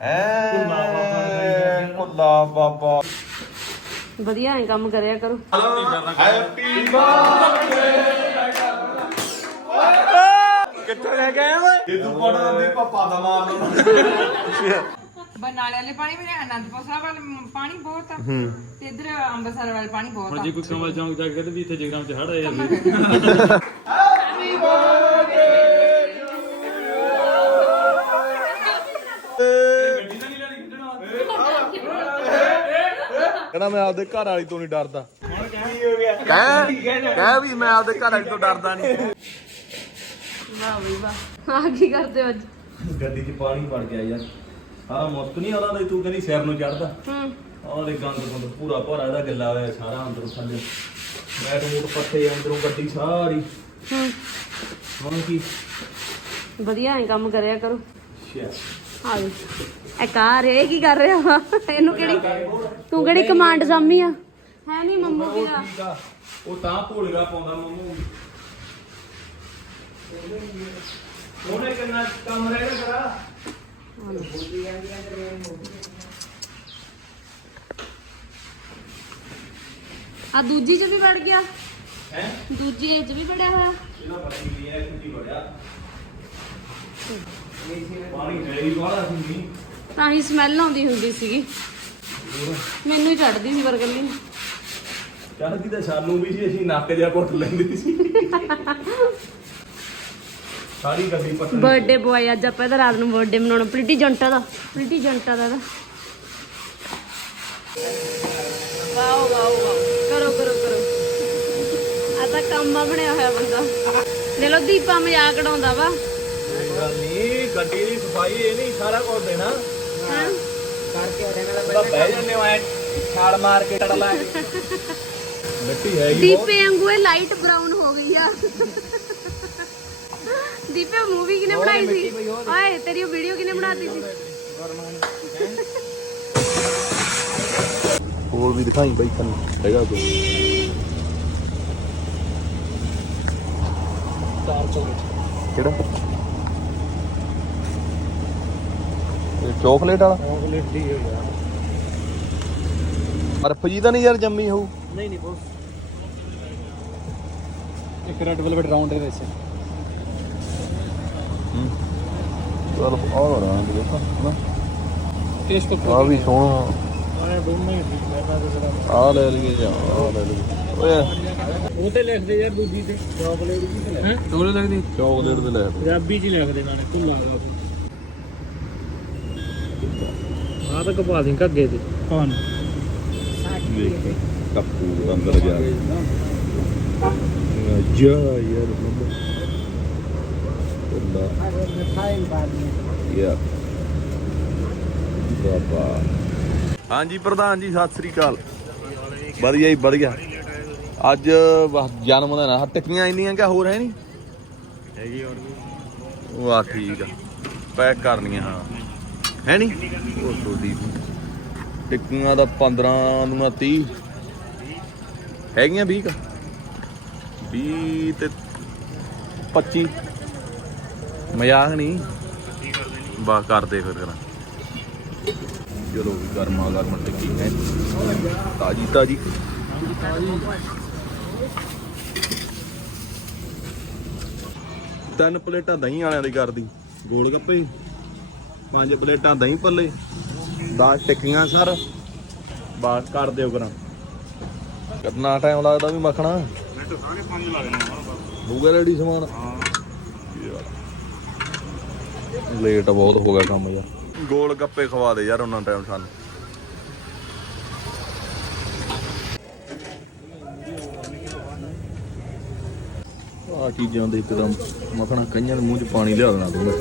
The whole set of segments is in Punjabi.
ਐ ਕੁੱਲਾ ਬਾਬਾ ਵਧੀਆ ਐ ਕੰਮ ਕਰਿਆ ਕਰੋ। ਹੈਪੀ ਕਿੱਥੇ ਲੈ ਗਏ ਓਏ? ਇਹ ਤੂੰ ਪੜਾ ਨਹੀਂ ਪਾਪਾ ਦਾ ਮਾਰ ਲਓ ਬਰਨਾਲੇ ਵਾਲੇ ਪਾਣੀ ਮੇਰੇ ਅਨੰਦਪੁਰ ਸਾਹਿਬ ਵਾਲੇ ਪਾਣੀ ਬਹੁਤ ਆ। ਤੇ ਇਧਰ ਅੰਮ੍ਰਿਤਸਰ ਵਾਲੇ ਪਾਣੀ ਬਹੁਤ ਆ। ਜੇ ਕੋਈ ਕਮਲ ਚੌਂਕ ਜਾ ਕੇ ਵੀ ਇੱਥੇ ਜਗਰਾਮ ਚ ਹੜ ਆਇਆ ਕਹਿੰਦਾ ਮੈਂ ਆਪਦੇ ਘਰ ਵਾਲੀ ਤੋਂ ਨਹੀਂ ਡਰਦਾ। ਕਹਿ ਕਹਿ ਵੀ ਮੈਂ ਆਪਦੇ ਘਰ ਵਾਲੀ ਤੋਂ ਡਰਦਾ ਨਹੀਂ। ਵਾਹ ਬਈ ਵਾਹ। ਆ ਕੀ ਕਰਦੇ ਹੋ ਅੱਜ? ਗੱਡੀ 'ਚ ਪਾਣੀ ਵੜ ਗਿਆ ਯਾਰ। ਸਾਰਾ ਮੁਸਕ ਨਹੀਂ ਆਉਂਦਾ ਤੇ ਤੂੰ ਕਹਿੰਦੀ ਸਿਰ ਨੂੰ ਚੜਦਾ ਹੂੰ। ਉਹਦੇ ਗੰਦ ਗੰਦ ਪੂਰਾ ਭਰਾ ਇਹਦਾ ਗੱਲਾ ਹੋਇਆ ਸਾਰਾ ਅੰਦਰੋਂ ਥੱਲੇ। ਮੈਟ ਮੂਟ ਪੱਥੇ ਅੰਦਰੋਂ ਗੱਡੀ ਸਾਰੀ। ਹੂੰ। ਹੁਣ ਕੀ? ਵਧੀਆ ਐ ਕੰਮ ਕਰਿਆ ਕਰੋ। ਸ਼ਿਆ। ਆ ਜੀ ਇਹ ਕਾਰ ਇਹ ਕੀ ਕਰ ਰਿਹਾ ਵਾ? ਇਹਨੂੰ ਕਿਹੜੀ ਤੂੰ ਕਿਹੜੀ ਕਮਾਂਡ ਸਾਮੀ ਆ? ਹੈ ਨਹੀਂ ਮੰਮੂ ਕੀ ਆ। ਉਹ ਤਾਂ ਭੁੱਲਗਾ ਪਾਉਂਦਾ ਮੰਮੂ। ਉਹਨੇ ਕਿੰਨਾ ਕੰਮ ਰਹਿ ਗਿਆ ਕਰਾ ਆ ਦੂਜੀ ਚ ਵੀ ਵੜ ਗਿਆ। ਹੈ? ਦੂਜੀ ਇਹ ਚ ਵੀ ਵੜਿਆ ਹੋਇਆ। ਇਹਨਾਂ ਪਤਾ ਨਹੀਂ ਹੈ ਕੁੱਤੀ ਬੜਿਆ ਪਾਣੀ ਹੀ ਬਾਹਲਾ ਸੀ ਨਹੀਂ ਤਾਂ ਹੀ ਸਮੈਲ ਆਉਂਦੀ ਹੁੰਦੀ ਸੀਗੀ। ਮੈਨੂੰ ਹੀ ਚੜਦੀ ਸੀ ਬਰਗਲੀ ਚੜਦੀ ਤਾਂ ਸਾਨੂੰ ਵੀ ਸੀ ਅਸੀਂ ਨੱਕ ਜਿਹਾ ਘੁੱਟ ਲੈਂਦੇ ਸੀ। ਸਾਰੀ ਗੱਡੀ ਪੱਟਣ ਬਰਥਡੇ ਬੁਆਏ ਅੱਜ ਆਪਾਂ ਇਹਦਾ ਰਾਤ ਨੂੰ ਬਰਥਡੇ ਮਨਾਉਣਾ ਪ੍ਰੀਟੀ ਜੰਟਾ ਦਾ ਪ੍ਰੀਟੀ ਜੰਟਾ ਦਾ ਵਾਓ ਵਾਓ ਕਰੋ ਕਰੋ ਕਰੋ। ਆ ਤਾਂ ਕੰਮ ਬਣਿਆ ਹੋਇਆ ਬੰਦਾ। ਲੈ ਲੋ ਦੀਪਾ ਮਜ਼ਾਕ ਉਡਾਉਂਦਾ ਵਾ। ਗੱਲ ਨਹੀਂ ਗੱਡੀ ਦੀ ਸਫ਼ਾਈ ਇਹ ਨਹੀਂ ਸਾਰਾ ਕੁਝ ਦੇਣਾ। ਹਾਂ ਉਹਦਾ ਬਹਿ ਜਾਂਦੇ ਹੋ ਐ ਛਾਲ ਮਾਰ ਕੇ ਟੜ ਲਾ ਕੇ ਮਿੱਟੀ ਹੈ ਹੀ ਬਹੁਤ। ਦੀਪੇ ਵਾਂਗੂ ਇਹ ਲਾਈਟ ਬਰਾਊਨ ਹੋ ਗਈ ਆ। ਦੀਪੇ ਮੂਵੀ ਕਿਨੇ ਬਣਾਈ ਸੀ? ਓਏ ਤੇਰੀ ਵੀਡੀਓ ਕਿਨੇ ਬਣਾਤੀ ਸੀ? ਹੋਰ ਵੀ ਦਿਖਾਈ ਬਾਈ ਤੁਹਾਨੂੰ ਹੈਗਾ ਕੋਈ? ਕਿਹੜਾ? ਚਾਕਲੇਟ ਵਾਲਾ? ਚਾਕਲੇਟ ਦੀ ਹੋ ਯਾਰ। ਬਰਫ ਜੀ ਤਾਂ ਨਹੀਂ ਯਾਰ ਜੰਮੀ ਹੋਊ। ਨਹੀਂ ਨਹੀਂ ਬੋਸ ਇੱਕ ਰੈਡ ਵੈਲਵਟ ਰਾਉਂਡ ਦੇ ਵਿੱਚ। ਚਲ ਆ ਰਹਾ ਦੇਖੋ ਹਨਾ? ਟੇਸਟ ਆ ਵੀ ਸੋਹਣਾ। ਆਇਆ ਦੋਨੋਂ ਹੀ ਠੀਕ ਮੈਂ ਤਾਂ ਜਰਾ ਆ ਲੈ ਲਈਏ ਜਾਂ ਆ ਲੈ ਲਈਏ। ਓਏ। ਉਹ ਤੇ ਲਿਖਦੇ ਯਾਰ ਦੂਜੀ ਤੇ। ਚਾਕਲੇਟ ਵੀ ਤੇ ਲਿਖ ਦੋਲੇ ਲੱਗਦੀ ਚਾਕਲੇਟ ਦੇ ਲੈ ਪੰਜਾਬੀ ਚ ਲਿਖਦੇ ਨਾਲੇ ਭੁੱਲਾ ਗਾ ਆ ਤਾਂ ਕਪਾ ਦੀ ਘੱਗੇ ਤੇ। ਕੌਣ? ਕੱਪੂ ਅੰਦਰ ਜਾ ਜਾ ਯਾਰ ਮੰਮਾ ਅੱਲਾ ਯਾ ਬਾਬਾ। ਹਾਂਜੀ ਪ੍ਰਧਾਨ ਜੀ ਸਤਿ ਸ੍ਰੀ ਅਕਾਲ। ਵਧੀਆ ਹੀ ਵਧੀਆ। ਅੱਜ ਜਨਮ ਦਿਨ ਆ। ਟਿੱਕੀਆਂ ਇੰਨੀਆਂ ਕਿ ਹੋਰ ਹੈ ਨਹੀਂ? ਹੈਗੀ ਹੋਰ ਵੀ। ਆ ਠੀਕ ਆ। ਪੈਕ ਕਰਨੀਆਂ ਹਾਂ। ਹੈ ਨਹੀਂ? ਉਹ ਤੁਹਾਡੀ ਟਿੱਕੀਆਂ ਦਾ 15 ਨੂੰ 30 ਹੈਗੀਆਂ 20 ਕ? 20 ਤੇ 25 ਮਜ਼ਾਕ ਨਹੀਂ? ਬਾ ਕਰਦੇ ਫਿਰ ਕਰਾਂ। ਚਲੋ ਵੀ ਗਰਮਾ ਗਰਮ ਟਿੱਕੀ ਹੈ। ਤਾਜੀ ਤਾਜੀ। ਤਿੰਨ ਪਲੇਟਾਂ ਦਹੀਂ ਵਾਲਿਆਂ ਦੀ ਕਰਦੀ। ਗੋਲ ਗੱਪੇ ਪੰਜ ਪਲੇਟਾਂ ਦਹੀਂ ਭੱਲੇ 10 ਟਿੱਕੀਆਂ ਸਰ। ਬਾਸ ਕਰ ਦਿਓ ਕਰਾਂ ਕਿੰਨਾ ਟਾਈਮ ਲੱਗਦਾ ਵੀ ਮੱਖਣਾ? ਮੈਂ ਸਾਰੇ ਪੰਜ ਲੱਗਣਾ ਹੋਊਗਾ ਰੈਡੀ ਸਮਾਨ? ਲੇਟ ਬਹੁਤ ਹੋ ਗਿਆ ਕੰਮ ਯਾਰ। ਗੋਲ ਗੱਪੇ ਖਵਾ ਦੇ ਯਾਰ ਉਹਨਾਂ ਟਾਈਮ ਸਾਨੂੰ। ਆ ਚੀਜ਼ਾਂ ਦੇ ਇੱਕਦਮ ਮੱਖਣਾ ਕਈਆਂ ਦੇ ਮੂੰਹ 'ਚ ਪਾਣੀ ਲਿਆ ਦੇਣਾ ਤੂੰ।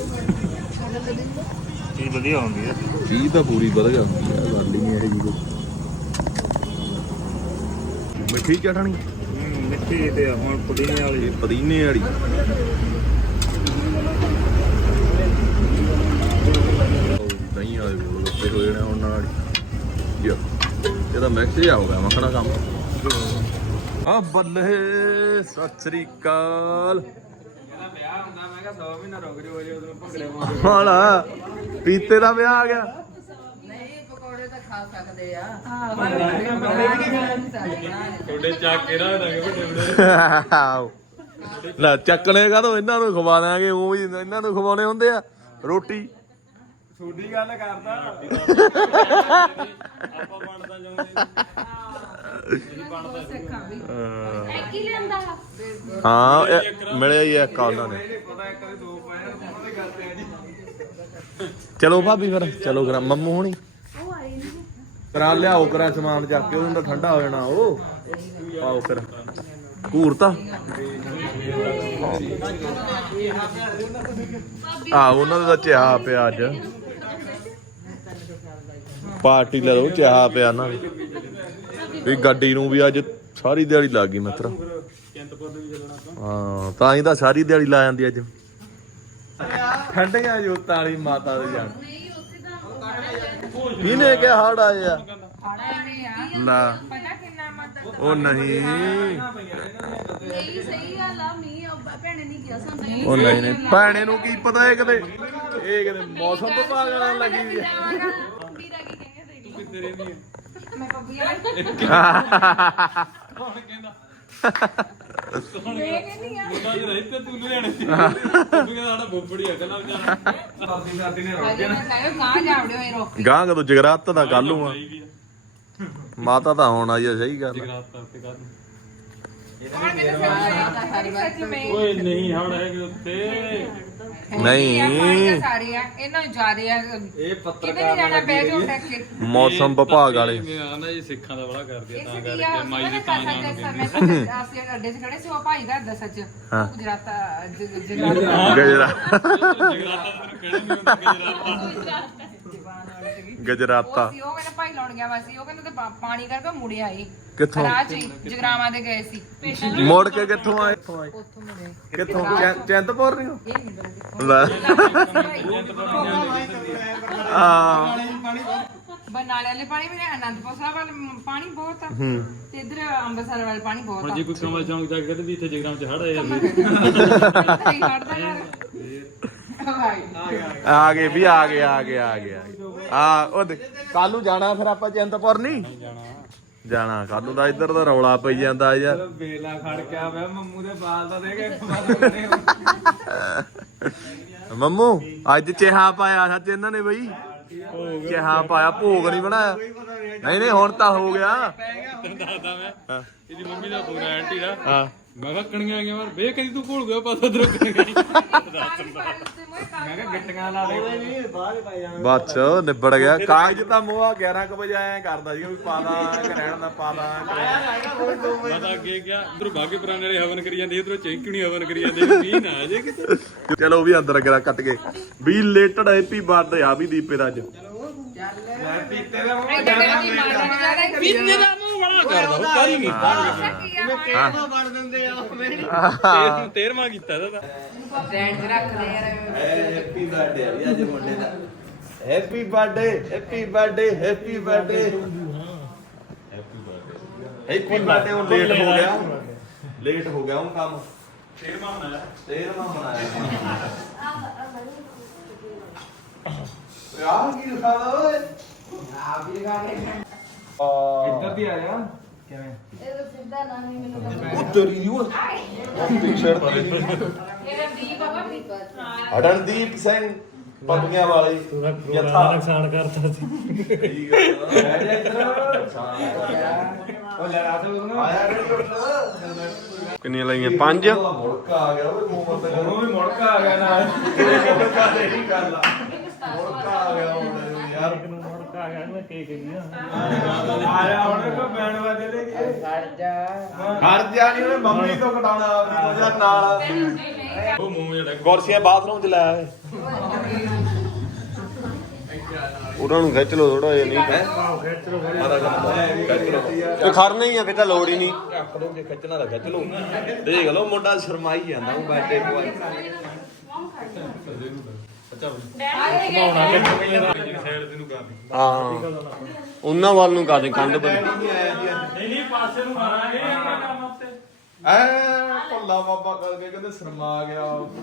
ਚੀਜ਼ ਵਧੀਆ ਹੁੰਦੀ ਹੈ। ਚੀਜ਼ ਤਾਂ ਪੂਰੀ ਵਧੀਆ ਹੁੰਦੀ ਆ ਗੱਲ ਹੀ ਨਹੀਂ ਇਹ ਜੀ ਮਿੱਠੀ ਚਟਣੀ? ਮਿੱਠੀ ਤੇ ਹੁਣ ਪੁਦੀਨੇ ਵਾਲੀ। ਇਹ ਪੁਦੀਨੇ ਵਾਲੀ। ਦਹੀਂ ਵਾਲੇ ਗੋਲ ਗੱਪੇ ਹੋਏ ਨੇ ਉਹਨਾਂ ਨਾਲ। ਯਾ ਇਹਦਾ ਮਿਕਸ ਜਿਹਾ ਹੋ ਗਿਆ ਮੱਖਣਾ ਕੰਮ। ਆ ਬੱਲੇ ਸਤਿ ਸ੍ਰੀ ਅਕਾਲ। ਵਿਆਹ ਹੁੰਦਾ ਮੈਂ ਕਿਹਾ 100 ਮਹੀਨਾ ਰੁਕ ਜਾਓ ਜੇ ਉਦੋਂ ਭੰਗੜੇ ਹਾਲਾ ਪੀਤੇ ਦਾ ਵਿਆਹ ਆ ਗਿਆ। ਤਾਂ ਖਾ ਸਕਦੇ ਆ। ਤੁਹਾਡੇ ਚੱਕ ਕੇ ਰੱਖ ਦਾਂਗੇ ਵੱਡੇ ਵੱਡੇ। ਲੈ ਚੱਕਣੇ ਕਾ ਇਹਨਾਂ ਨੂੰ ਖਵਾ ਦਾਂਗੇ ਉਹ ਹੀ ਇਹਨਾਂ ਨੂੰ ਖਵਾਉਣੇ ਹੁੰਦੇ ਆ। ਰੋਟੀ। ਤੁਹਾਡੀ ਗੱਲ ਕਰਦਾ। ਆਪਾਂ ਬਣਦਾ ਜਾਉਂਦੇ ਕੀ ਲਿਆਂਦਾ ਹਾਂ, ਇਹ ਮਿਲਿਆ ਹੀ ਆ ਉਹਨਾਂ ਨੇ। ਚਲੋ ਭਾਬੀ ਫਿਰ, ਚਲੋ ਕਰਾਂ ਮੰਮੂ ਹੋਣੀ। ਕਰਾ ਲਿਆਓ, ਕਰਾਂ ਸਮਾਨ ਚੱਕ ਕੇ, ਉਹਨਾਂ ਠੰਡਾ ਹੋ ਜਾਣਾ ਉਹ। ਪਾਓ ਫਿਰ, ਘੂਰਤਾ। ਆ ਉਹਨਾਂ ਦਾ ਚਾਹ ਪਿਆ ਅੱਜ। ਪਾਰਟੀ ਲੈ ਲਓ ਚਾਹ ਪਿਆ ਨਾ। ਵੀ ਗੱਡੀ ਨੂੰ ਵੀ ਅੱਜ ਸਾਰੀ ਦਿਹਾੜੀ ਲੱਗ ਗਈ ਮਿੱਤਰ। ਹਾਂ, ਤਾਂ ਹੀ ਤਾਂ ਸਾਰੀ ਦਿਹਾੜੀ ਲਾ ਜਾਂਦੀ ਅੱਜ। ਠੰਡੀਆਂ ਜੋਤਾਂ ਵਾਲੀ ਮਾਤਾ ਦੇ ਜਾਣ ਇਹਨੇ ਕਿਹਾ ਹੜ ਆਏ ਨਾ। ਉਹ ਨਹੀਂ। ਨਹੀਂ ਸਹੀ ਗੱਲ ਆ ਮੀ ਭੈਣੇ ਨਹੀਂ ਗਿਆ ਸਾਨੂੰ ਉਹ ਨਹੀਂ ਨਹੀਂ। ਭੈਣੇ ਨੂੰ ਕੀ ਪਤਾ ਇਹ ਕਦੇ ਇਹ ਕਿਤੇ ਮੌਸਮ ਵਿਭਾਗ ਨਾਲ ਲੱਗੀ ਵੀ ਆ। ਮੈਂ ਪੱਪੀਆਂ ਇਹ ਕਹਿੰਦੀ? ਆ। ਮੁੰਡਾ ਜਿਹੜਾ ਇੱਥੇ ਤੂੰ ਲੁਧਿਆਣੇ ਸੀ ਤੂੰ ਕਹਿੰਦਾ ਸਾਡਾ ਬੋਬੜੀ ਆ ਕਹਿੰਦਾ ਵਿਚਾਰਾ। ਸਰਦੀ ਸਰਦੀ ਨੇ ਅਜੇ ਮੈਂ ਕਹਿਓ ਗਾਂ ਜਾਵੜਿਓ ਇਹ ਰੋਕ ਗਾਂ ਕਦੋਂ ਜਗਰਾਤ ਦਾ ਕੱਲ ਨੂੰ ਆ। ਮਾਤਾ ਤਾਂ ਹੁਣ ਆਈ ਆ ਸਹੀ ਗੱਲ। ਜਗਰਾਤ ਕਰਕੇ ਕਰ ਕੌਣ ਕਹਿੰਦਾ ਸੱਚੀ ਸੱਚੀ ਮੈਂ ਓਏ ਨਹੀਂ ਹੜ ਹੈਗੇ ਉੱਤੇ। ਨਹੀਂ। ਸਾਰੇ ਆ ਇਹਨਾਂ ਨੂੰ ਜ਼ਿਆਦੇ ਆ ਇਹ ਕਿਤੇ ਨਹੀਂ ਜਾਣਾ ਬਹਿ ਜਾਓ ਟੱਕ ਕੇ ਮੌਸਮ ਵਿਭਾਗ ਵਾਲੇ। ਮੈਂ ਆਂਦਾ ਜੀ ਸਿੱਖਾਂ ਦਾ ਬੜਾ ਕਰਦੇ ਆ ਤਾਂ ਇਸ ਕੀ ਕਰਕੇ ਆ ਮਾਈ ਮੈਂ ਦੇ ਤਾਂ ਤਾਂ ਸੱਚ ਜਾਣ ਸਮੇਂ ਤੱਕ ਅਸੀਂ ਅੱਡੇ 'ਚ ਖੜੇ ਸੀ ਉਹ ਭਾਈ ਦਾ ਦੱਸ ਸੱਚ। ਹਾਂ। ਗੁਜਰਾਤ ਜਗਰਾਤ ਗਜਰਾ ਜਗਰਾਤਾ ਤੈਨੂੰ ਕਿਹੜਾ ਨਹੀਂ ਹੁੰਦਾ ਜਗਰਾਤਾ ਗਜਰਾਤਾ। ਲਾਉਣ ਗਿਆ ਵਾ ਸੀ ਉਹ ਕਹਿੰਦਾ ਤੇ ਪਾ- ਪਾਣੀ ਕਰਕੇ ਮੁੜਿਆ ਆਏ ਕਿੱਥੋਂ? ਰਾਹ 'ਚ ਹੀ ਜਗਰਾਵਾਂ ਦੇ ਗਏ ਸੀ। ਮੁੜ ਕੇ ਕਿੱਥੋਂ ਆਏ? ਉੱਥੋਂ ਮੁੜੇ। ਕਿੱਥੋਂ? ਚੈ- ਚਿੰਤਪੁਰ ਨਹੀਂ ਇਹ ਨਹੀਂ ਆ ਬਰਨਾਲੇ ਵਾਲੇ ਪਾਣੀ ਵੀ ਨਹੀਂ ਅਨੰਦਪੁਰ ਸਾਹਿਬ ਵਾਲੇ ਮ- ਪਾਣੀ ਬਹੁਤ ਆ। ਹੂੰ। ਤੇ ਇਧਰ ਅੰਮ੍ਰਿਤਸਰ ਵਾਲੇ ਪਾਣੀ ਬਹੁਤ ਹੁਣ ਆ ਜੇ ਕੋਈ ਕਮਲ ਚੌਂਕ ਜਾ ਕੇ ਕਹਿੰਦੇ ਵੀ ਇੱਥੇ ਜਗਰਾਮ ਚ ਹੜ ਆਇਆ ਸੀ। ਸਹੀ ਹਟਦਾ ਯਾਰ ਭਾਈ ਆ ਗਏ ਵੀ ਆ ਗਏ ਆ ਗਏ ਆ ਗਏ ਆ ਗਏ। ਆ ਉਹ ਕੱਲ ਨੂੰ ਜਾਣਾ ਫਿਰ ਆਪਾਂ ਚਿੰਤਪੁਰ ਨਹੀਂ ਜਾਣਾ। ਕੱਲ ਨੂੰ ਤਾਂ ਇੱਧਰ ਦਾ ਰੌਲਾ ਪਈ ਜਾਂਦਾ ਯਾਰ। ਬੇਲਾ ਖੜ ਕੇ ਆ ਮੰਮੂ ਦੇ ਬਾਲ ਦਾ ਦੇ ਕੇ ਮੰਮੂ ਅੱਜ ਚਿਹਾ ਪਾਇਆ ਸੱਚ ਇਹਨਾਂ ਨੇ ਬਈ। ਚਿਹਾ ਪਾਇਆ ਭੋਗ ਨਹੀਂ ਬਣਾਇਆ। ਨਹੀਂ ਨਹੀਂ ਹੁਣ ਤਾਂ ਹੋ ਗਿਆ। ਦੱਸਦਾ ਮੈਂ ਇਹਦੀ ਮੰਮੀ ਦਾ ਫੋਨ ਆਇਆ ਆਂਟੀ ਦਾ। ਹਾਂ। ਮੈਂ ਕਿਹਾ ਕਣੀਆਂ ਗਿਆ ਮੈਂ ਬੇ ਕਦੀ ਤੂੰ ਭੁੱਲ ਗਿਆ ਪਤਾ ਤੇਰੇ ਕਣੀਆਂ ਮੈਂ ਕਿਹਾ ਗੱਟੀਆਂ ਲਾ ਦੇ। ਬਸ ਨਿਬੜ ਗਿਆ। ਕਾਗਜ਼ ਤਾਂ ਮੋਆ 11 ਕੁ ਵਜੇ ਆਇਆ ਕਰਦਾ ਸੀ ਵੀ ਪਾਦਾ ਰਹਿਣ ਦਾ ਪਾਦਾ ਮੈਂ ਤਾਂ ਅੱਗੇ ਗਿਆ ਇਧਰ ਬਾਗੇ ਪੁਰਾਣੇ ਵਾਲੇ ਹਵਨ ਕਰੀ ਜਾਂਦੇ ਇਧਰੋਂ ਚੈਂਕਣੀ ਹਵਨ ਕਰੀ ਜਾਂਦੇ? ਵੀ ਨਾ ਆ ਜੇ ਕਿਤੇ। ਚਲੋ ਵੀ ਅੰਦਰ ਗਰਾ ਕੱਟ ਕੇ। ਵੀ ਲੇਟਡ ਹੈਪੀ ਬਰਥਡੇ ਆ ਵੀ ਦੀਪੇ ਦਾ ਅੱਜ। ਪੀਤੇ ਦਾ ਮੂੰਹ ਬੜਾ ਕਰਦਾ ਉਹ ਕਾਈ ਨਹੀਂ ਤੇਰ ਤੇਰਵਾਂ ਕੀਤਾ ਇਹਦਾ ਤਾਂ। ਬ੍ਰੈਂਡ ਰੱਖਦੇ ਯਾਰ ਹੈਪੀ ਬਰਥਡੇ ਆ ਵੀ ਅੱਜ ਮੁੰਡੇ ਦਾ। Happy birthday happy birthday happy birthday happy birthday ਹੁਣ ਲੇਟ ਹੋ ਗਿਆ। ਲੇਟ ਹੋ ਗਿਆ ਹੁਣ ਕੰਮ। ਤੇਰਵਾਂ ਬਣਾਇਆ ਤੇਰਵਾਂ ਮਨਾਇਆ। ਯਾਰ ਕੀ ਦਿਖਾਦਾ ਓਏ। ਇੱਧਰ ਦੀ ਆਇਆ ਇਹ ਤਾਂ ਸਿੱਧਾ ਨਾ ਨਹੀਂ ਮੈਨੂੰ ਉਹ ਤੇਰੀ ਉਹ ਟੀ-ਸ਼ਰਟ ਇਹ ਰਣਦੀਪ ਆ ਭਾਬੀ ਅੜਨਦੀਪ ਸਿੰਘ ਪੱਗੀਆਂ ਵਾਲੇ ਯਥਾ। ਨੁਕਸਾਨ ਕਰਤਾ ਸੀ। ਠੀਕ ਹੈ ਬਹਿ ਜਾ ਇੱਧਰ ਉਹ ਲੈ ਰਾਤ ਨੂੰ ਆਇਆ ਕਿੰਨੀਆਂ ਲਈਆਂ ਪੰਜ ਮੁੜਕਾ ਆ ਗਿਆ ਓਏ ਮੂੰਹ ਤੇ ਉਹ ਵੀ ਮੁੜਕਾ ਆ ਗਿਆ ਨਾਲ। ਮੁੜਕਾ ਦੇ ਹੀ ਗੱਲ ਆ। ਮੁੜਕਾ ਆ ਗਿਆ ਹੁਣ ਯਾਰ। ਮੈਂ ਕੇ ਕੇ ਗਿਆ ਆਇਆ ਹੁਣ ਕੋ ਬੈਂਡ ਵਾਜੇ ਲੈ ਕੇ ਹਰ ਜਾਣੀ ਉਹਨੇ ਮੰਮੀ ਤੋਂ ਕਟਾਉਣਾ ਆਪਣੀ ਵਜ੍ਹਾ ਨਾਲ। ਉਹ ਮੂੰਹ ਜਿਹੜਾ ਕੁਰਸੀਆਂ ਬਾਥਰੂਮ ਚ ਲੈ ਆਏ। ਉਹਨਾਂ ਨੂੰ ਖਿੱਚ ਲਓ ਥੋੜਾ ਜਿਹਾ ਨਹੀਂ ਹੈ ਖਿੱਚ ਲਓ ਤੇ ਖੜਨਾ ਹੀ ਆ ਫਿਰ ਤਾਂ ਲੋੜ ਹੀ ਨਹੀਂ। ਰੱਖ ਲਓ ਜੇ ਖਿੱਚਣਾ ਤਾਂ ਖਿੱਚ ਲਓ ਦੇਖ ਲਓ ਮੁੰਡਾ ਸ਼ਰਮਾਈ ਜਾਂਦਾ ਉਹ ਬੈਠੇ ਹਾਂ ਉਹਨਾਂ ਵੱਲ ਨੂੰ ਕਰਦੇ ਕੰਧ ਬਣੀ। ਨਹੀਂ ਨਹੀਂ ਪਾਸੇ ਨੂੰ ਮਾਰਾਂਗੇ ਇਹ ਕੰਮ ਉੱਤੇ ਐ ਭੁੱਲ ਬਾਬਾ ਕਰਕੇ ਕਹਿੰਦੇ ਸ਼ਰਮਾ ਗਿਆ ਹੈਪੀ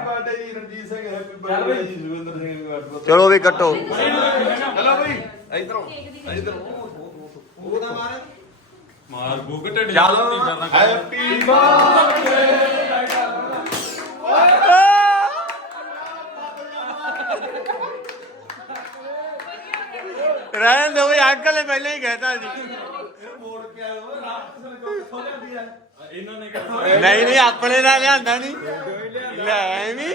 ਬਰਥਡੇ ਜੀ ਰਣਜੀਤ ਸਿੰਘ ਹੈਪੀ ਬਰਥਡੇ ਜੀ ਸੁਵਿੰਦਰ ਸਿੰਘ birthday। ਚਲੋ ਵੀ ਕੱਟੋ। ਚਲੋ ਬਈ ਇਧਰੋਂ ਇਧਰੋਂ। ਉਹਦਾ ਮਾਰੇ। ਮਾਰ ਗੁੱਗ ਢਿੱਡ ਚਲੋ ਹੈਪੀ ਬਰਥਡੇ। ਰਹਿਣ ਦਿਓ ਵੀ ਅੰਕਲ ਨੇ ਪਹਿਲਾਂ ਹੀ ਕਹਿਤਾ ਜੀ। ਮੋੜ ਕੇ ਆਇਓ ਰਾਤ ਕਿਸੇ ਕਿੱਥੋਂ ਲਿਆਂਦੀ ਹੈ ਇਹਨਾਂ ਨੇ ਕਿਹਾ ਨਹੀਂ ਨਹੀਂ, ਆਪਣੇ ਨਾਲ ਲਿਆਂਦਾ ਨਹੀਂ ਲੈ ਵੀ।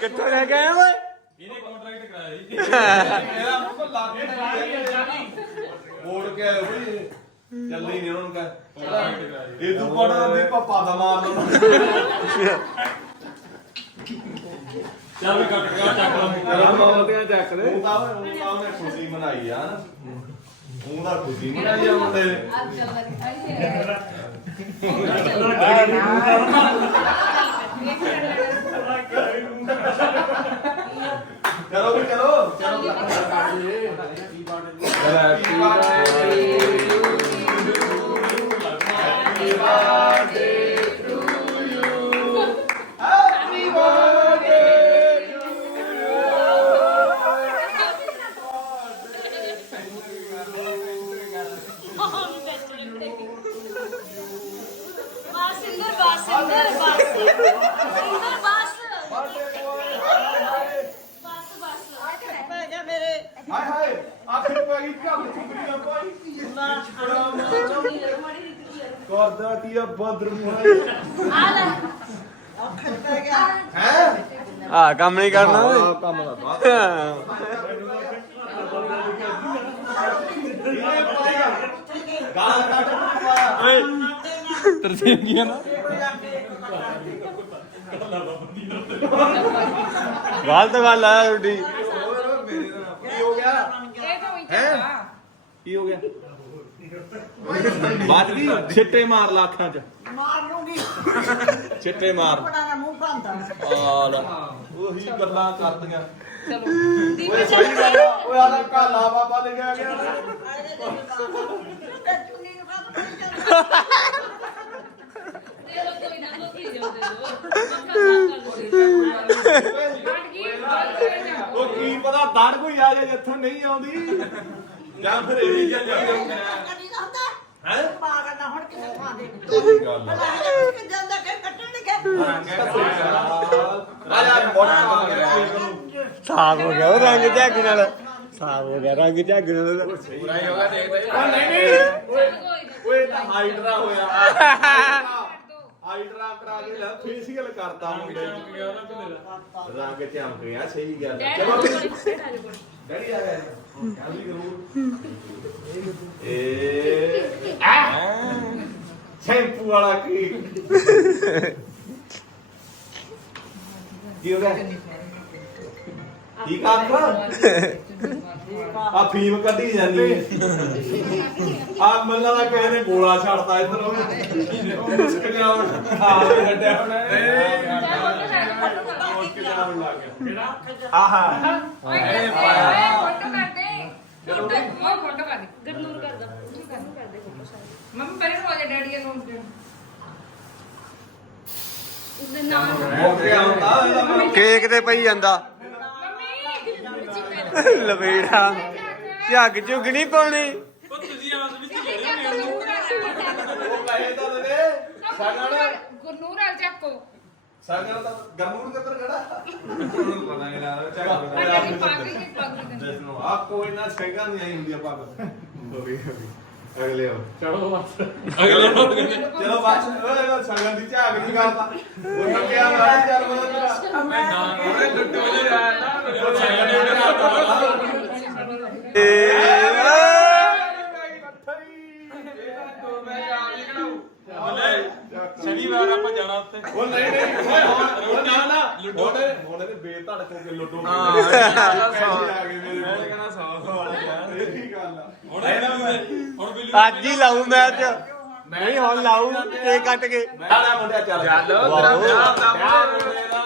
ਕਿੱਥੋਂ ਲੈ ਕੇ ਆਏ ਓਏ? ਇਹਨੇ ਕੰਟਰੈਕਟ ਕਰਾਇਆ ਜੀ ਮੇਰਾ ਮੂੰਹ ਲੱਗ ਗਿਆ ਮੋੜ ਕੇ ਆਇਓ ਬਈ ਚੱਲੀ ਨਹੀਂ ਉਹਨਾਂ ਨੂੰ ਕਹਿ ਇਹ ਤੂੰ ਪੜਾ ਨਹੀਂ ਪਾਪਾ ਦਾ ਮਾਰ ਲਓ ਚੱਲ ਵੀ ਕੱਟ ਗਿਆ ਚੱਕ ਲਾ। ਮੋੜਿਆ ਚੱਕ ਲੈ ਉਹ ਤਾਂ ਉਹ ਤਾਂ ਉਹਨੇ ਖੁਸ਼ੀ ਮਨਾਈ ਆ ਨਾ। ਉਹ ਤਾਂ ਖੁਸ਼ੀ ਮਨਾਈ ਆ ਮੁੰਡੇ ਨੇ। ਚਲੋ ਵੀ ਚਲੋ। ਚਲੋ। ਕੱਟ ਲਈਏ ਹੈਪੀ ਆ ਆ ਆ ਕੰਮ ਨਹੀਂ ਕਰਨਾ ਓਏ। ਕੰਮ ਦਾ ਗਾਲ ਓਏ ਤਰਸੇ ਗਿਆ ਨਾ? ਗਲਤ ਗੱਲ ਆ ਤੁਹਾਡੀ ਕੀ ਹੋ ਗਿਆ ਇਹ ਤਾਂ? ਚੱਲਦਾ ਕੀ ਹੋ ਗਿਆ? ਬਾਤ ਕੀ ਛਿੱਟੇ ਮਾਰ ਲਾ ਅੱਖਾਂ 'ਚ। ਮਾਰ ਲੂੰਗੀ। ਛਿੱਟੇ ਮਾਰ। ਬੜਾ ਨਾ ਮੂੰਹ ਭੰਦਾ। ਆ ਲੈ। ਉਹੀ ਗੱਲਾਂ ਕਰਦੀਆਂ। ਚਲੋ। ਓਏ ਸਹੀ ਗੱਲ ਆ। ਓਏ ਆਲਾ ਕਾਲਾ ਬਾਬਾ ਲਿਖਿਆ ਗਿਆ। ਨਾ ਆਏ ਦੇ ਤੇ। ਚੁੰਨੀ ਨੂੰ ਕਾਹ ਤੋਂ ਜਾਂਦਾ ਦੇ ਲੋ ਕੋਈ ਨਾ ਕੋਈ ਦੇ ਦੋ ਪੱਕਾ ਸਾਥ ਕਰ ਉਹ ਕੀ ਪਤਾ ਦੜ ਕੋਈ ਆ ਜਾਏ ਜਿੱਥੋਂ ਨਹੀਂ ਆਉਂਦੀ। ਜਾਂ ਫਿਰ ਇਹ ਵੀ ਗੱਲ ਕਦੀ ਨਾ ਹੁੰਦਾ ਹੈ ਪਾਗਲ ਨਾ ਹੁਣ ਕਿਸੇ ਥਾਂ ਦੇ ਇਹ ਜਾਂਦਾ ਕਿ ਕੱਟਣ ਸਾਫ਼ ਹੋ ਗਿਆ ਉਹ ਰੰਗ ਝੱਗ ਨਾਲ। ਸਾਫ਼ ਹੋ ਗਿਆ ਰੰਗ ਝੱਗ ਨਾਲ। ਪੂਰਾ ਹੀ ਹੋਗਾ ਦੇਖਦੇ ਨਹੀਂ ਨਹੀਂ। ਓਏ ਤਾਂ ਹਾਈਡਰਾ ਹੋਇਆ। ਹਾਈਡਰਾ ਕਰਾ ਕੇ ਲੈ ਫੇਸ਼ੀਅਲ ਕਰਤਾ ਮੁੰਡੇ ਨੂੰ। ਰੰਗ ਚਮਕ ਗਿਆ ਸਹੀ ਗੱਲ। ਚਲੋ। ਡੈਡੀ ਆ ਗਿਆ। ਚੱਲ ਵੀ ਕਰੂੰ ਏ ਆ ਸ਼ੈਂਪੂ ਵਾਲਾ ਕੀ? ਕੀ ਹੋ ਗਿਆ ਠੀਕ ਆ ਆ ਫੀਮ ਕੱਢੀ ਜਾਂਦੀ ਆ ਮੱਲਾ ਦਾ ਨੇ ਗੋਲਾ ਛੱਡਤਾ ਇੱਧਰ ਉਹ ਮੁਸਕ ਜਾ ਆ ਗੱਡਿਆ ਹੁਣ। ਆਹਾ ਓਏ ਫੋਟੋ ਕਰ ਦੇ ਫੋਟੋ ਉਹ ਫੋਟੋ ਕਰ ਦੇ ਗਰਨੂਰ ਕਰਦਾ ਗਰਨੂਰ ਕਰਦੇ ਫੋਟੋ ਸਾਰੇ ਮੰਮੀ ਪਰੇ ਨੂੰ ਆ ਜਾ ਡੈਡੀ ਨੂੰ ਉਹਦੇ ਨਾਮ ਹੋ ਗਿਆ ਹੁੰਦਾ ਇਹਦਾ ਕੇਕ ਤੇ ਪਈ ਜਾਂਦਾ। ਮੰਮੀ ਲਵੇੜਾ। ਝੱਗ ਝੁੱਗ ਨਹੀਂ ਪਾਉਣੀ। ਉਹ ਤੁਸੀਂ ਆਸ ਵਿੱਚ ਉਹ ਪੈਸੇ ਤਾਂ ਦੇ ਦੇ। ਸਗਣ ਗੁਰਨੂਰ ਆ ਚੱਕੋ। ਨਾ ਨੂੰ ਆ ਕੋਈ ਨਾ ਸੈਂਗਾਂ ਨਹੀਂ ਆਈ ਹੁੰਦੀ ਆ ਪੱਗ ਅਗਲੇ ਹੋ। ਚਲੋ ਬਸ। ਅਗਲੇ ਨੂੰ ਕਹਿੰਦੇ ਚਲੋ ਬਾਅਦ ਚ ਓਏ ਸਗਣ ਦੀ ਝਾਕ ਨਹੀਂ ਕਰਦਾ ਉਹ ਮੈਂ ਕਿਹਾ ਚੱਲ ਬਦਲ ਤੇਰਾ ਮੈਂ ਨਾ ਉਹਨੇ ਲੁੱਟੋ ਜੇ ਆਇਆ ਨਾ ਉਹ ਸਗਣ ਦੀ ਝਾਕ ਏ ਸ਼ਨੀਵਾਰ ਆਪਾਂ ਜਾਣਾ ਉੱਤੇ ਉਹ ਨਹੀਂ ਨਹੀਂ ਉਹ ਨਾ ਉਹਨੇ ਉਹਨੇ ਤੇ ਬੇਧੜਕ ਹੋ ਕੇ ਲੁੱਟੋ ਹਾਂ, ਆ। ਗਏ ਮੇਰੇ ਮੈਂ ਕੋਲ ਕਹਿੰਦਾ 100 ਵਾਲਾ ਯਾਰ ਇਹ ਕੀ ਗੱਲ ਆ ਹੁਣ ਇਹਨਾਂ ਨੂੰ ਹੁਣ ਬਿੱਲੂ ਅੱਜ ਹੀ ਲਾਉ ਮੈਚ। ਨਹੀਂ ਹੁਣ ਲਾਉ ਕੇਕ ਕੱਟ ਕੇ। ਆਲਾ ਮੁੰਡਿਆ ਚੱਲ ਚੱਲ ਤੇਰਾ ਵਿਆਹ ਦਾ ਮੁੰਡੇ ਤਾਂ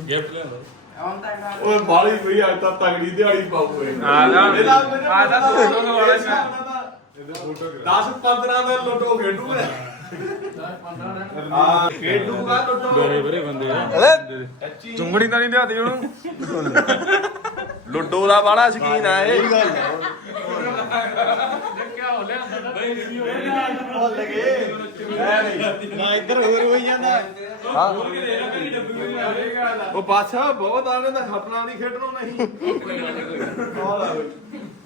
ਗਿਫਟ ਲਿਆਂਦਾ ਓਏ ਬਾਲੀ ਪਈ ਅੱਜ ਤਾਂ ਤਗੜੀ ਦਿਹਾੜੀ ਪਾਉ ਇਹਦਾ ਲਵਾਉਣਾ ਸੀ 10 15 ਦੇ ਲੁੱਟੋ ਖੇਡੂਗਾ ਲੁੱਟੋ ਬੰਦੇ ਆ। ਚੁੰਗੜੀ ਤਾਂ ਨਹੀਂ ਦਿਹਾਤੀ ਉਹਨੂੰ। ਲੁੱਡੋ ਦਾ ਬਾਲਾ ਸ਼ਕੀਨ ਆ ਇਹ। ਉਹ ਬਾਦਸ਼ਾਹ ਬਹੁਤ ਆਨੇ ਦਾ ਖਪਨਾ ਨਹੀਂ ਖੇਡਣੋਂ ਨਹੀਂ।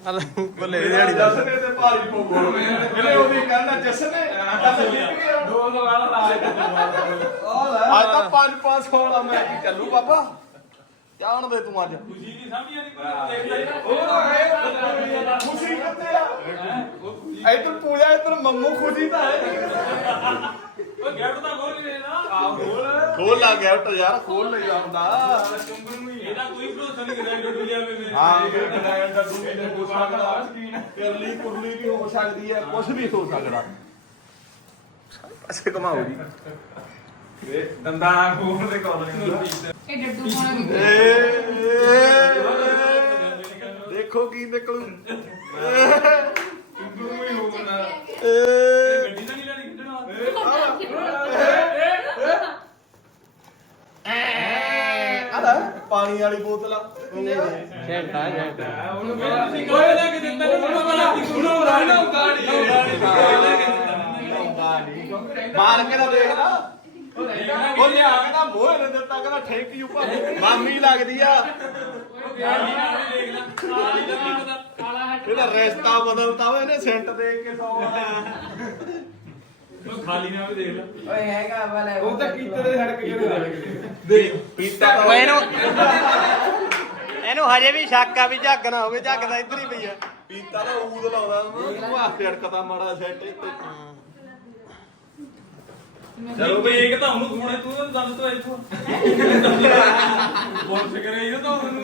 ਹਲ ਬੱਲੇ ਦਿਹਾੜੀ ਦਾ। ਜਸਨੇ ਤੇ ਭਾਰੀ ਪੋਗੋ ਇਹਨੇ ਉਹ ਵੀ ਕਹਿੰਦਾ ਜਸਨੇ ਜਸ ਜਿੱਤ ਗਿਆ। ਦੋ ਲਗਾ ਲਾ ਅੱਜ ਤਾਂ 5 5 16 ਮੈਂ ਕੀ ਚੱਲੂ ਬਾਬਾ? ਜਾਣ ਦੇ ਤੂੰ ਅੱਜ। ਖੁਸ਼ੀ ਨਹੀਂ ਸਮਝੀ ਨਹੀਂ ਕੋਈ ਦੇਖ ਲੈ ਖੁਸ਼ੀ ਕਿੱਥੇ ਆ? ਇੱਧਰ ਪੂਜਾ ਇੱਧਰ ਮੰਮੂ ਖੁਸ਼ੀ ਤਾਂ ਹੈ। ਉਹ ਗਿਫਟ ਤਾਂ ਖੋਲ ਨਹੀਂ ਨਾ। ਖੋਲ ਲਾ ਗਿਆ ਉੱਟ ਯਾਰ ਖੋਲ ਲੈ ਜਾਂਦਾ ਇਹਦਾ ਕੋਈ ਭਰੋਸਾ ਨਹੀਂ ਕਰਿਆ ਡੁੱਬ ਜਾਵੇ ਮੇਰੇ ਹਾਂ। ਇੰਗਲੈਂਡ ਦਾ ਦੂਜੀ ਨੇ ਹੋ ਸਕਦਾ ਕਰਲੀ ਕੁਰਲੀ ਵੀ ਹੋ ਸਕਦੀ ਹੈ ਕੁਝ ਵੀ ਹੋ ਸਕਦਾ। ਪਾਸੇ ਕਮਾਓ ਜੀ। ਦੰਦਾਂ ਖੋਲ ਦੇ ਕਾਲ ਨਹੀਂ ਇਹ ਡੱਡੂ ਪਾਉਣਾ ਵੀ ਦੇਖੋ ਕੀ ਨਿਕਲੂ। ਗੱਡੀ ਤਾਂ ਨਹੀਂ ਲੈਣੀ ਖੇਡਣਾ ਆਦਾ ਪਾਣੀ ਵਾਲੀ ਬੋਤਲ ਆ। ਲੈ ਕੇ ਦਿੱਤਾ ਉਹਨੂੰ ਬਣਾ ਉਹਨੂੰ ਰਹਿਣਾ ਉਗਾੜੀ ਮਾਰ ਕੇ ਤਾਂ ਦੇਖ ਲਾ। ਉਹ ਲਿਆ ਕੇ ਨਾ ਮੋਹ ਨੇ ਦਿੱਤਾ ਕਹਿੰਦਾ ਥੈਂਕ ਯੂ ਭਾਜੀ ਮਾਮੀ ਲੱਗਦੀ ਆ। ਇਹਦਾ ਰਸਤਾ ਬਦਲਤਾ ਵਾ ਇਹਨੇ ਸੈਂਟ ਦੇ ਕੇ ਸੌ ਖਾਲੀ ਨਾ ਵੀ ਦੇਖ ਲੈ। ਓਏ ਹੈਗਾ ਵਾਲਾ ਉਹ ਤਾਂ ਕੀਤੇ ਦੇ ਸੜਕ ਜਿਹੜੇ ਦੇ ਪੀਤਾ ਤਾਂ ਓਏ ਇਹਨੂੰ ਇਹਨੂੰ ਹਜੇ ਵੀ ਸ਼ੱਕ ਆ ਵੀ ਝੱਗ ਨਾ ਹੋਵੇ ਝੱਗ ਤਾਂ ਇੱਧਰ ਹੀ ਪਈ ਆ। ਪੀਤਾ ਤਾਂ ਊਦ ਲਾਉਂਦਾ ਤੂੰ ਆ ਕੇ ਅੜਕਦਾ ਮਾੜਾ ਸੈਂਟ ਚਲੋ ਬਈ ਇੱਕ ਤਾਂ ਉਹਨੂੰ ਖੋਣੇ ਤੂੰ ਤਾਂ ਦੱਸ ਤੋ ਇੱਥੋਂ। ਬੋਲ ਸਕਰੇ ਇਹ ਤਾਂ ਉਹਨੂੰ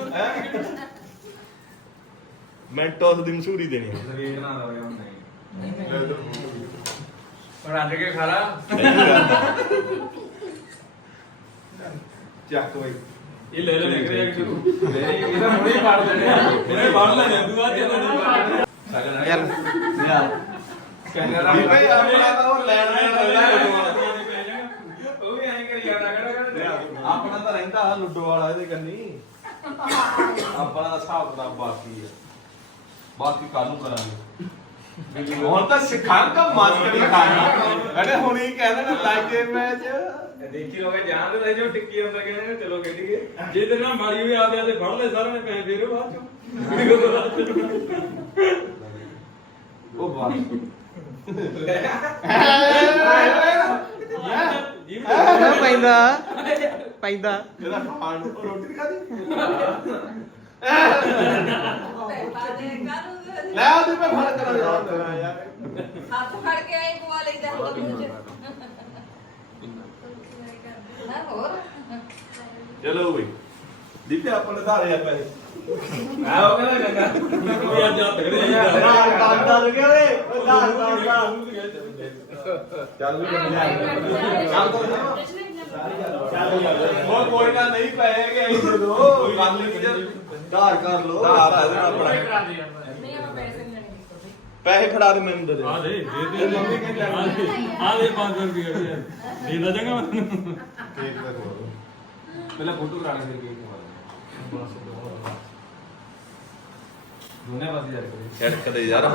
ਮੈਂਟੋਸ ਦੀ ਮਸ਼ਹੂਰੀ ਦੇਣੀ। ਸਰੀਰ ਨਾ ਲਵੇ ਹੁਣ ਨਹੀਂ। ਖਾਲਾ ਚੱਕ ਬਈ। ਇਹ ਲੈ ਲੈ ਨਿਕਲ ਰਿਹਾ ਸ਼ੁਰੂ ਇਹ ਤਾਂ ਹੁਣੇ ਹੀ ਪਾੜ ਲੈਣੇ ਇਹਨੇ ਪਾੜ ਲੈਣੇ ਤੂੰ ਆ ਚੱਲ ਯਾਰ ਕੈਨਰਾ ਵੀ ਬਈ ਆਪਣਾ ਤਾਂ ਉਹ ਲੈਣ ਦੇਣ ਰਹਿੰਦਾ ਉਹ ਵੀ ਐਂ ਕਰੀ ਜਾਂਦਾ ਕਿਹੜਾ ਆਪਣਾ ਤਾਂ ਰਹਿੰਦਾ ਲੁੱਡੋ ਵਾਲਾ ਇਹਦੇ ਕੰਨੀ। ਆਪਣਾ ਦਾ ਹਿਸਾਬ ਕਿਤਾਬ ਬਾਕੀ ਹੈ ਬਾਕੀ ਕੱਲ ਨੂੰ ਕਰਾਂਗੇ। ਹੁਣ ਤਾਂ ਸਿੱਖਾਂ ਦਾ ਮਾਸਟਰ ਹੀ ਖਾਣਾ ਕਹਿੰਦੇ ਹੁਣ ਹੀ ਕਹਿੰਦੇ ਨੇ ਲਾਗੇ ਮੈਚ ਦੇਖੀ ਲੋਗੇ ਜਾਣਦੇ ਤਾਂ ਜੋ ਟਿੱਕੀ ਹੁੰਦਾ ਕਹਿੰਦੇ ਨੇ ਚਲੋ ਖੇਡੀਏ। ਜੇ ਤੇ ਨਾ ਮਾਰੀ ਹੋਈ ਆਦੇ ਆਦੇ ਫੜ ਲੈ ਸਾਰਿਆਂ ਨੇ ਪੈਸੇ ਫੇਰ ਬਾਅਦ ਚੋਂ। ਉਹ ਬਾਤ ਪੈਂਦਾ ਪੈਂਦਾ। ਇਹਦਾ ਖਾਣ ਨੂੰ ਰੋਟੀ ਖਾਦੀ ਲੈ ਆ ਤੇ ਮੈਂ ਫੜ ਕਰਾਂ ਯਾਰ ਹੱਥ ਫੜ ਕੇ ਆਏ ਪਵਾ ਲਈਦਾ ਹੁੰਦਾ ਮੂੰਹ ਚ ਨਾ ਹੋਰ। ਚਲੋ ਬਈ। ਦੀਪੇ ਆਪਾਂ ਨੇ ਧਾਰੇ ਆ ਪੈਸੇ। ਆ ਉਹ ਕਹਿੰਦਾ ਲੱਗਾ ਕੋਈ ਅੱਜ ਆ। ਤਗੜੇ ਆਧਾਰ ਕਾਰਡ ਦਾ ਲੱਗਿਆ ਵੇ ਆਧਾਰ ਕਾਰਡ ਦਾ ਚੱਲ ਵੀ ਚੱਲ ਹੋਰ ਕੋਈ ਨਾ ਨਹੀਂ ਪਏ ਹੈਗੇ ਅਸੀਂ ਦੇ ਦੋ ਗੱਲ ਨਹੀਂ। ਧਾਰ ਕਰ ਲੋ ਧਾਰ ਆ ਇਹਦੇ ਨਾਲ ਆਪਣਾ। ਨਹੀਂ ਆਪਾਂ ਪੈਸੇ ਨਹੀਂ ਲੈਣੇ ਪੈਸੇ ਫੜਾ ਦੇ ਮੈਨੂੰ ਦੇ ਦੇ। ਆ ਦੇ ਦੇ ਦੇ। ਮੰਮੀ ਕਹਿੰਦੇ ਆ ਦੇ 500 ਰੁਪਏ ਦੇ। ਦੇ ਦਾਂਗਾ ਮੈਂ ਤੈਨੂੰ ਕੇਕ ਦਾ ਖਵਾ ਪਹਿਲਾਂ ਫੋਟੋ ਕਰਾ ਕੇ ਦੇ। ਦੋਨੇ ਪਾਸੇ ਜਾ ਕੇ। ਛੜਕ ਦੇ ਯਾਰ।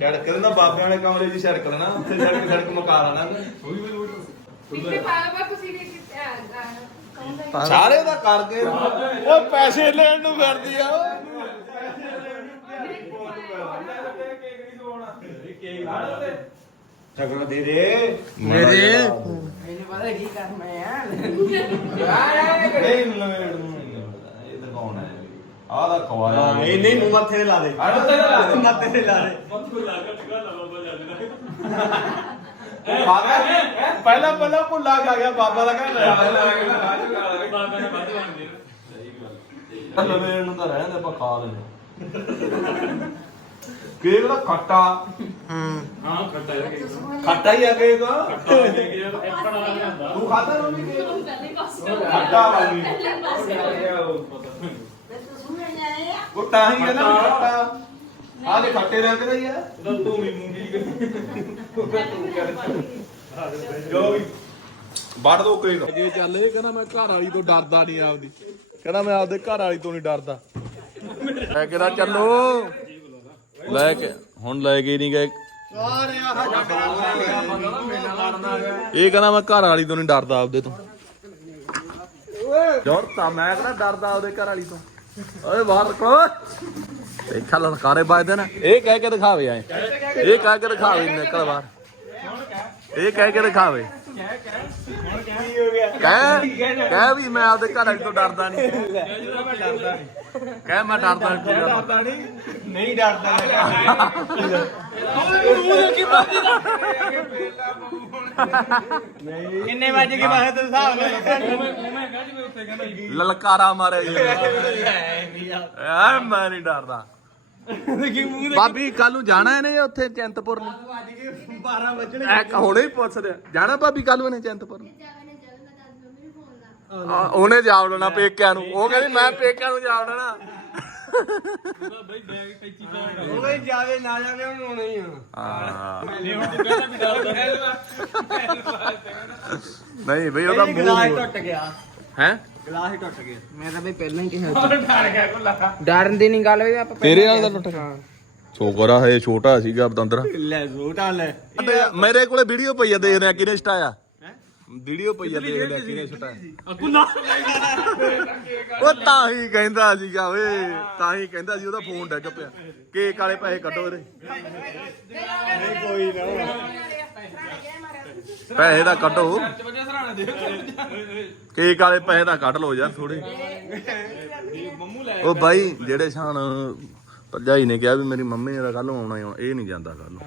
ਛੜਕ ਦੇ ਨਾ ਬਾਬਿਆਂ ਵਾਲੇ ਕਮਰੇ ਦੀ ਛੜਕ ਦੇਣਾ ਉੱਥੇ ਛੜਕ ਛੜਕ ਮਕਾ ਲੈਣਾ ਪਿੱਛੇ ਪਾਲਾ ਬਾ ਤੁਸੀਂ ਵੀ ਕੌਣ ਦਾ ਸਾਰੇ ਦਾ ਕਰਕੇ ਉਹ ਪੈਸੇ ਲੈਣ ਨੂੰ ਫਿਰਦੀ ਆ। ਝਗੜਾ ਦੇ ਦੇ। ਮੇਰੇ ਮੈਨੂੰ ਪਤਾ ਕੀ ਕਰਨਾ ਹੈ ਨਹੀਂ ਨਵੇੜ ਨੂੰ ਇਹ ਤਾਂ ਕੌਣ ਹੈ? ਦਾ ਕਵਾਇਆ ਹਾਂ ਇਹ ਨਹੀਂ ਨੂੰ ਮੱਥੇ ਤੇ ਲਾ ਦੇ। ਆਹ ਤਾਂ ਲਾ ਦੇ। ਮੱਥੇ ਤੇ ਲਾ ਦੇ। ਪੱਥਰ ਲਾ ਕੇ ਟਿਕਾ ਲਾ ਬਾਬਾ ਜਾਂਦੇ ਬਾਬਾ ਪਹਿਲਾਂ ਪਹਿਲਾਂ ਭੁੱਲਾ ਖਾ ਗਿਆ ਬਾਬਾ ਦਾ ਘਰ। ਬਾਬਾ ਨੇ ਵੱਧ ਬਣ ਗਏ ਸਹੀ ਗੱਲ ਨਵੇੜ ਨੂੰ ਤਾਂ ਰਹਿੰਦੇ ਆਪਾਂ ਖਾ ਲੈਂਦੇ ਕੇਕ ਦਾ ਖੱਟਾ। ਹੂੰ ਹਾਂ ਖੱਟਾ ਹੈ ਕੇਕ ਖੱਟਾ ਹੀ ਆ ਕੇਕ। ਖੱਟਾ ਹੈ ਕੇਕ ਯਾਰ ਐਪਲ ਵਾਲਾ ਲਿਆਂਦਾ। ਤੂੰ ਖਾਦਾ ਰੋਣੀ ਕੇਕ? ਪਹਿਲੇ ਪਾਸੇ ਖੱਟਾ ਵਾਲੀ ਉਹ ਤਾਂ ਹੀ ਕਹਿੰਦਾ ਵੀ ਖੱਟਾ। ਆਹ ਦੇ ਖੱਟੇ ਰੰਗ ਦਾ ਹੀ ਆ। ਤੂੰ ਵੀ ਮੂੰਗੀ ਜੋ ਵੀ। ਵੱਢ ਦੋ ਜੇ ਚੱਲ ਇਹ ਕਹਿੰਦਾ ਮੈਂ ਘਰ ਵਾਲੀ ਤੋਂ ਡਰਦਾ ਨਹੀਂ ਆਪਦੀ। ਕਹਿੰਦਾ ਮੈਂ ਆਪਦੇ ਘਰ ਵਾਲੀ ਤੋਂ ਨਹੀਂ ਡਰਦਾ। ਲੈ ਕੇ ਚੱਲੋ। ਲੈ ਕੇ ਹੁਣ ਲੈ ਕੇ ਨਹੀਂ ਗਏ। ਇਹ ਕਹਿੰਦਾ ਮੈਂ ਘਰ ਵਾਲੀ ਤੋਂ ਨਹੀਂ ਡਰਦਾ ਆਪਦੇ ਤੋਂ। ਜੋਰ ਤਾਂ ਮੈਂ ਕਹਿੰਦਾ ਡਰਦਾ ਆਪਦੇ ਘਰ ਵਾਲੀ ਤੋਂ। ਓਏ ਬਾਹਰ ਕੋ ਦੇਖਾ ਲਲਕਾਰੇ ਵੱਜਦੇ ਨਾ। ਇਹ ਕਹਿ ਕੇ ਦਿਖਾਵੇ ਐ ਇਹ ਕਹਿ ਕੇ ਦਿਖਾਵੇ ਨਿਕਲ ਬਾਹਰ ਇਹ ਕਹਿ ਕੇ ਦਿਖਾਵੇ। ਕਹਿ ਕਹਿ ਵੀ ਮੈਂ ਆਪਦੇ ਘਰ ਤੋਂ ਡਰਦਾ ਨਹੀਂ। ਕਹਿ ਮੈਂ ਡਰਦਾ ਨਹੀਂ ਡਰਦਾ ਨਹੀਂ ਨਹੀਂ ਡਰਦਾ ਕਿੰਨੇ ਵਜੇ ਕੀ ਬਾਹਰ ਤੂੰ ਹਿਸਾਬ ਸੀ। ਲਲਕਾਰਾ ਮਾਰਿਆ ਜੀ। ਐ ਮੈਂ ਨਹੀਂ ਡਰਦਾ। ਭਾਬੀ ਕੱਲ ਨੂੰ ਜਾਣਾ ਇਹਨੇ ਉੱਥੇ ਚਿੰਤਪੁਰ ਨੂੰ? 12 ਵਜੇ ਐ ਹੁਣੇ ਹੀ ਪੁੱਛਦੇ ਆ। ਜਾਣਾ ਭਾਬੀ ਕੱਲ ਨੂੰ ਇਹਨੇ ਚਿੰਤਪੁਰ ਨੂੰ? ਆ, ਉਹਨੇ ਜਾ ਵੜਨਾ ਪੇਕਿਆਂ ਨੂੰ। ਉਹ ਕਹਿੰਦੀ ਮੈਂ ਪੇਕਿਆਂ ਨੂੰ ਜਾ ਉਹਦਾ ਬਈ ਬੈਗ ਟੈਚੀ ਪਿਆ ਹੈਗਾ। ਉਹ ਵੀ ਜਾਵੇ ਨਾ ਜਾਵੇ ਉਹਨੂੰ ਹੋਣਾ ਹੀ ਆ। ਹਾਂ। ਨਹੀਂ ਹੁਣ ਤੂੰ ਕਹਿੰਦਾ ਵੀ ਡਰਦਾ ਨਹੀਂ ਬਈ ਉਹਦਾ ਗਲਾਸ ਮੂੰਹ। ਟੁੱਟ ਗਿਆ। ਹੈ? ਗਲਾਸ ਹੀ ਟੁੱਟ ਗਿਆ ਮੈਂ ਤਾਂ ਬਈ ਪਹਿਲਾਂ ਹੀ ਕਿਹਾ ਡਰ ਗਿਆ ਕੋਲਾ ਡਰਨ ਦੀ ਨਹੀਂ ਗੱਲ ਵੀ ਆਪਾਂ ਤੇਰੇ ਨਾਲ ਦਾ ਟੁੱਟ ਗਿਆ ਛੋਕਰਾ ਹੈ ਛੋਟਾ ਸੀਗਾ ਬਤੰਦਰ ਲੈ ਜ਼ੋਟਾ ਲੈ। ਮੇਰੇ ਕੋਲੇ ਵੀਡੀਓ ਪਈ ਆ ਦੇਖਦੇ ਆ ਕਿਹਨੇ ਸਟਾਇਆ? ਵੀਡੀਓ ਪਈ ਆ ਦੇਖ ਲਿਆ ਕਿਹਨੇ ਅਕੁਲਾ ਉਹ ਤਾਂ ਹੀ ਕਹਿੰਦਾ ਸੀਗਾ ਓਏ ਤਾਂ ਹੀ ਕਹਿੰਦਾ ਸੀ ਉਹਦਾ ਫੋਨ ਡਿੱਗ ਪਿਆ। ਕੇਕ ਵਾਲੇ ਪੈਸੇ ਕੱਢੋ ਇਹਦੇ ਕੋਈ ਨਾ। ਪੈਸੇ ਦਾ ਕੱਢੋ। ਵਜੇ ਸਰਾਣਾ ਕੇਕ ਵਾਲੇ ਪੈਸੇ ਦਾ ਕੱਢ ਲਓ ਯਾਰ ਥੋੜੇ ਉਹ ਬਾਈ, ਜਿਹੜੇ ਸ਼ਾਨ ਭਰਜਾਈ ਨੇ ਕਿਹਾ ਵੀ ਮੇਰੀ ਮੰਮੀ ਨੇ ਕੱਲ ਆਉਣਾ ਹੀ ਆਉਣਾ ਇਹ ਨਹੀਂ ਜਾਂਦਾ ਕੱਲ ਨੂੰ।